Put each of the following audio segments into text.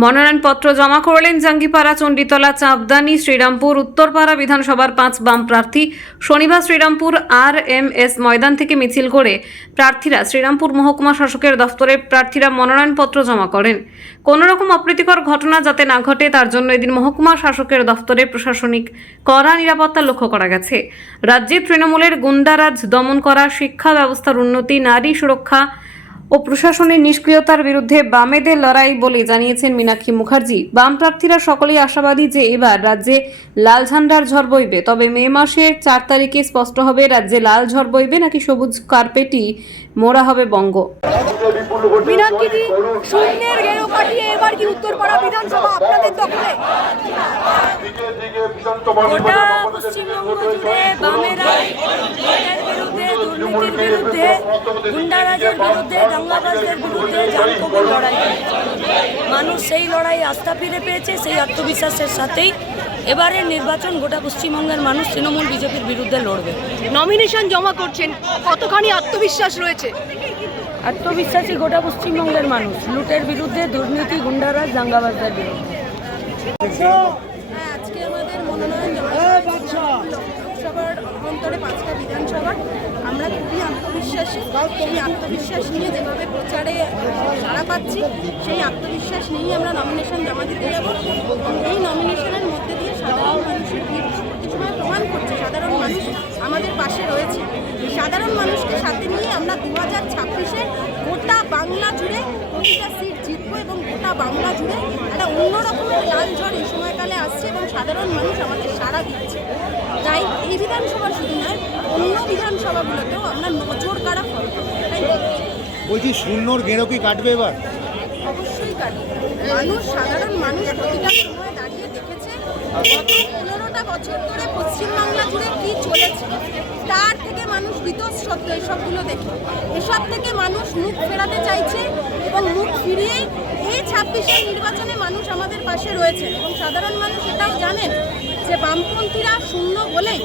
মনোনয়নপত্র জমা করলেন জাঙ্গিপাড়া, চণ্ডীতলা, চাঁদদানি, শ্রীরামপুর উত্তরপাড়া বিধানসভার 5 বাম প্রার্থী। শনিবার শ্রীরামপুর RMS ময়দান থেকে মিছিল করে প্রার্থীরা শ্রীরামপুর মহকুমা শাসকের দফতরে প্রার্থীরা মনোনয়নপত্র জমা করেন। কোনো রকম অপ্রীতিকর ঘটনা যাতে না ঘটে তার জন্য এদিন মহকুমা শাসকের দফতরে প্রশাসনিক কড়া নিরাপত্তা লক্ষ্য করা গেছে। রাজ্যে তৃণমূলের গুন্ডারাজ দমন করা, শিক্ষা ব্যবস্থার উন্নতি, নারী সুরক্ষা ও প্রশাসনের নিষ্ক্রিয়তার বিরুদ্ধে বামেদের লড়াই বলে জানিয়েছেন মীনাক্ষী মুখার্জি। বাম প্রার্থীরা সকলেই আশাবাদী যে এবার রাজ্যে লাল ঝান্ডার ঝড় বইবে। তবে মে মাসের 4 তারিখে স্পষ্ট হবে রাজ্যে লাল ঝড় বইবে নাকি সবুজ কার্পেটই মোড়া হবে বঙ্গ। মীনাক্ষী শূন্যের গেরো কাটিয়ে এবার কি উত্তরপাড়া বিধানসভা আপনাদের দখলে? গোটা পশ্চিমবঙ্গ জুড়ে বামেরা বিরুদ্ধে, দুর্নীতির বিরুদ্ধে, গুন্ডারাজের বিরুদ্ধে, দাঙ্গাবাজদের বিরুদ্ধে জানকবর লড়াই। মানুষ সেই লড়াই আস্থা ফিরে পেয়েছে। সেই আত্মবিশ্বাসের সাথেই এবারের নির্বাচন গোটা পশ্চিমবঙ্গের মানুষ তৃণমূল বিজেপির বিরুদ্ধে লড়বে। নমিনেশন জমা করছেন, কতখানি আত্মবিশ্বাস রয়েছে? আত্মবিশ্বাসী গোটা পশ্চিমবঙ্গের মানুষ লুটের বিরুদ্ধে, দুর্নীতি, গুন্ডারাজ, দাঙ্গাবাজদের বিরুদ্ধে। আজকে আমাদের মনোনয়ন লোকসভার অভ্যন্তরে 5টা বিধানসভা। আমরা খুবই আত্মবিশ্বাসী। সেই আত্মবিশ্বাস নিয়ে যেভাবে প্রচারে সাড়া পাচ্ছি, সেই আত্মবিশ্বাস নিয়েই আমরা নমিনেশন জমা দিতে যাব। এই নমিনেশনের মধ্যে দিয়ে সাধারণ মানুষের ভিড় প্রতি সময় প্রমাণ করছে সাধারণ মানুষ আমাদের পাশে রয়েছে। সাধারণ মানুষকে সাথে নিয়ে আমরা 2026-এ গোটা বাংলা জুড়ে প্রতিটা সিট জিতবো এবং গোটা বাংলা জুড়ে একটা অন্যরকমের লাল ঝড় এই সময়কালে আসছে এবং সাধারণ মানুষ আমাদের সাড়া দিচ্ছে। তাই এই বিধানসভা শুধু নয়, অন্য বিধানসভাগুলোতেও আমরা নজর কাড়া ফল করবো। বলছি, শূন্যর গেঁড়ো কি কাটবে এবার? অবশ্যই কাটবে। সাধারণ মানুষ প্রতিটা সময় দাঁড়িয়ে দেখেছে গত 15টা বছর ধরে পশ্চিমবাংলা জুড়ে কি চলেছে। তার থেকে মানুষ বীতশ্রদ্ধ এসবগুলো দেখে। এসব থেকে মানুষ মুখ ফেরাতে চাইছে এবং মুখ ফিরিয়ে এই 26-এর নির্বাচনে মানুষ আমাদের পাশে রয়েছে। এবং সাধারণ মানুষ এটাও জানেন যে বামপন্থীরা শূন্য বলেই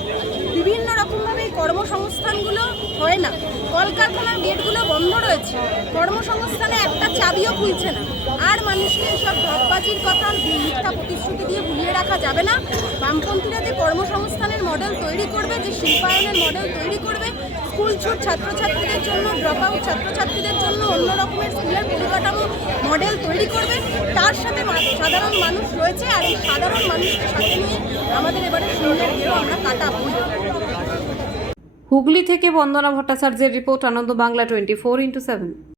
বিভিন্ন রকমভাবে এই কর্মসংস্থানগুলো হয় না। কলকারখানার গেটগুলো বন্ধ রয়েছে, কর্মসংস্থানে একটা চাবিও খুলছে না। আর মানুষকে এইসব ঢপবাজির কথা, মিথ্যা প্রতিশ্রুতি দিয়ে ভুলিয়ে রাখা যাবে না। বামপন্থীরা যে কর্মসংস্থানের মডেল তৈরি করবে, যে শিল্পায়নের মডেল তৈরি করবে, স্কুল ছুট ছাত্রছাত্রীদের জন্য, ড্রপ আউট ছাত্রছাত্রীদের জন্য অন্য রকমের স্কুলের পরিকাঠামো মডেল তৈরি করবে, তার সাথে সাধারণ মানুষ রয়েছে। আর এই সাধারণ মানুষকে সাথে নিয়ে আমাদের এবারে শূন্যের গেরো আমরা কাটাবো। হুগলি থেকে বন্দনা ভট্টাচার্যের রিপোর্ট, আনন্দ বাংলা 24x7।